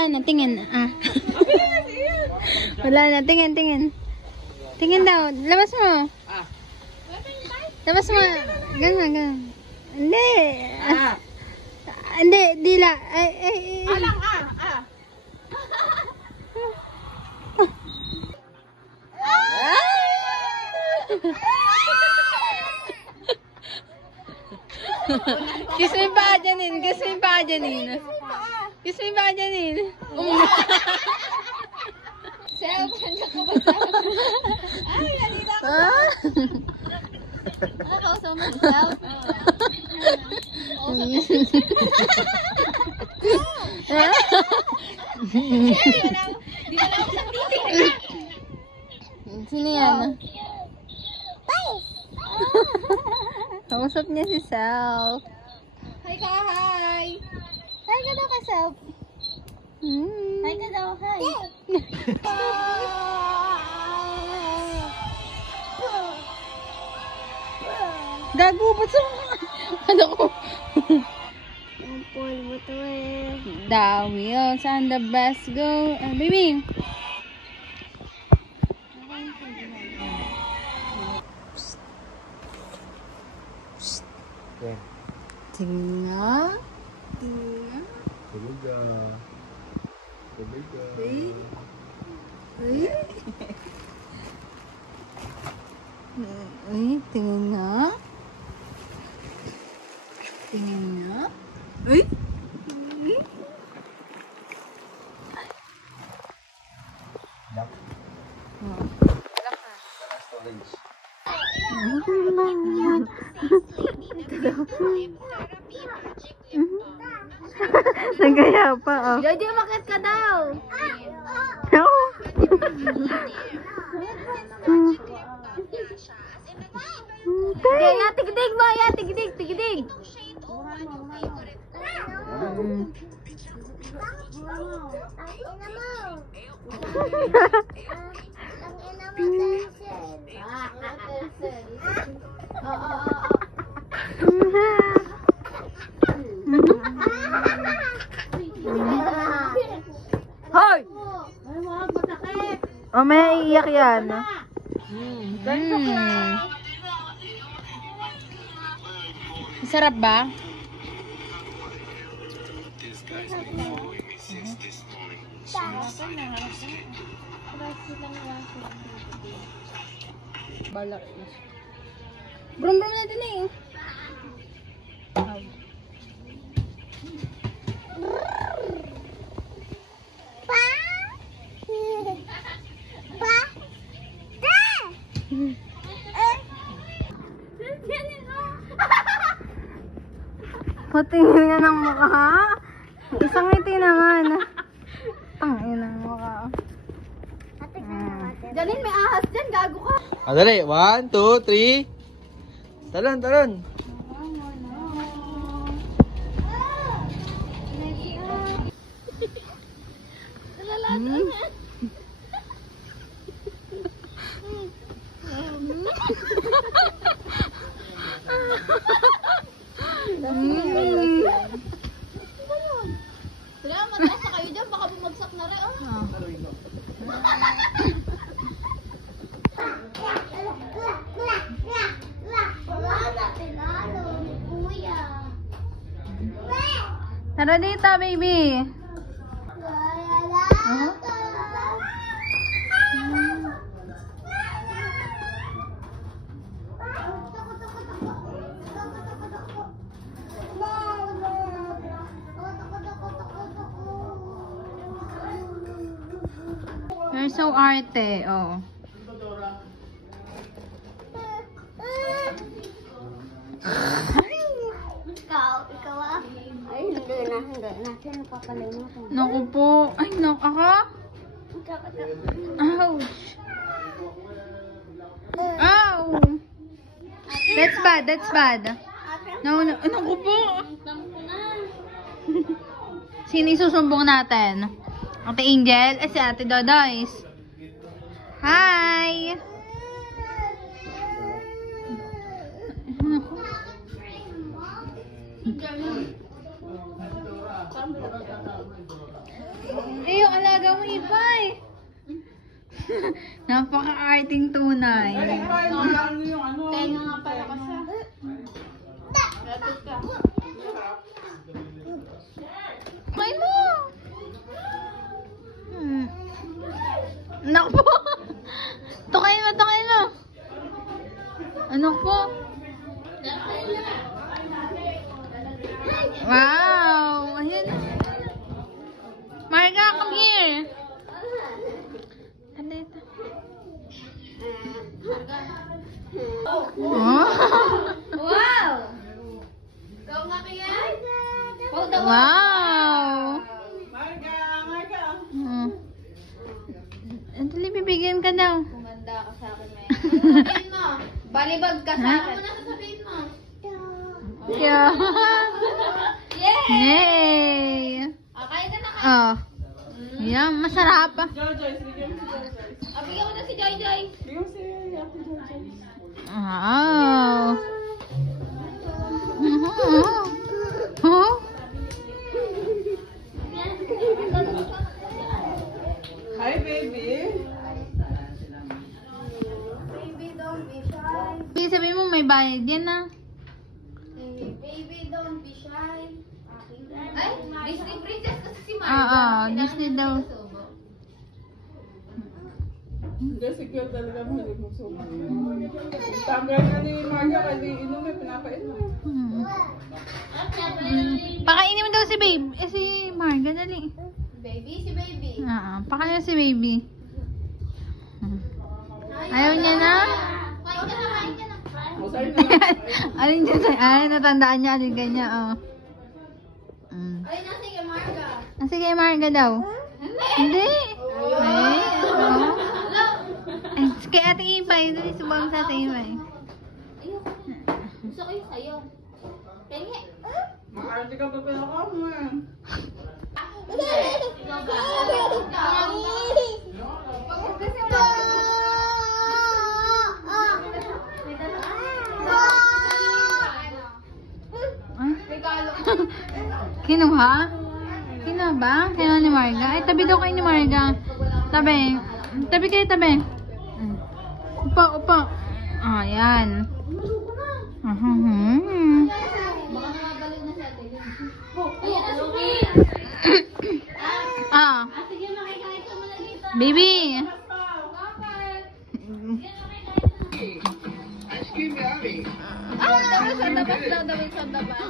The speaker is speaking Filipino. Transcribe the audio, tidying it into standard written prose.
wala na. Tingin. Ah. Wala na. Tingin, tingin. Tingin daw. Labas mo. Labas mo. Gangan, gangan. Hindi. Hindi, dila. Alang, Kiss me pa, Janine. Kiss me pa, Janine. Kiss me pa, Janine. Self, nandiyan ka ba self? Ay, nalila ko. Nakakausap mo self? Di ba lang ako sa titig? Sino yan? Kausap niya si Self. Hi ka, hi! Hi ka daw kay self. Hi ka daw, hi. Gago, ba't sa ano ko? Ang polvo to eh. The wheels and the best go. Baby. Tingnan. Tingnan. Tuliga. Tuliga. Ay. Ay, tingnan nga. Tingnan nga. Ay. Lock. Oh. Storage. Nagaya pa, oh. Jojo, makit ka daw. Ya, tigdig mo, ya, tigdig, tigdig. Hoy! Oh, may iiyak yan. Sarap ba? Balak. Brum brum na din eh. Patingin nga ng mukha. Isang ngiti naman. Tangin ng mukha. Janine, may ahas dyan, gago ka. Dali. 1, 2, 3. Talon, talon. Kaya mataas na kayo dyan, baka bumagsak na rin. Tara dito, baby. You're so arte, oh. Ikaw ah. Ay, hindi na. Sino papalimutan? Naku po. Ay, naku ka? Ouch. Ow. That's bad, that's bad. No, no. Naku po. Sino isusumbong natin? Ate Angel? Si Ate Dodoys. Hi! talaga mo, Ipay. Napaka-arting tunay. Tenga nga pala kasi. Lapit ka. Kain mo. Anak po. Tukain mo, tukain mo. Anak po. Wow. Ayun. Marga, come here. Ano ito? Oh. Wow! Ikaw nga kaya? Wow. Dali, bibigyan ka daw. Kumanda ka sa akin, May. Ano sabihin mo? Balibag ka sa akin. Ano na sasabihin mo? Yeah. Yay! Yay. Kain ka na ka. Oh. Yeah, masarap pa. Bigyan ko na si Joy Joy. Wow. Huh? Hi, baby. Baby, don't be shy. Sabihin mo may bayad yan na. Baby, don't be shy. Ay, Disney princess kasi si Marga. Oo, Disney daw. Kasi cute talaga mo, hindi mo sumo. Tanggal na ni Marga, kasi inom eh, pinapainom. Pakainin mo daw si babe. Si Marga, dali. Baby, si baby. Pakainin mo si baby. Ayaw niya na? Kain ka na, kain ka na. Masay na lang. Alin dyan sa'yo? Ay, natandaan niya. Alin kanya, oh. Ay, nasa kay Marga. Sige, Marga daw. Hindi. Ay, oh. Ay, kay Ate Ipay. Dali, subang sa Ate Ipay. Ayoko na. Gusto ko yung sayo. Pengi. Maarte ka pa pala ka mo eh. Ikaw ba? Ay. Kinuha? Kinuha ba? Kinuha ni Marga? Ay, tabi daw kayo ni Marga. Tabi. Tabi kayo, tabi. Upa, upa. Ah, yan. Baka nakabalik na sa atin. Ayan na, Sophie! Ah, Sige, makikain ka muna dito. baby. Ice cream, yummy. Dapat sa dabas daw, dapat sa dabas.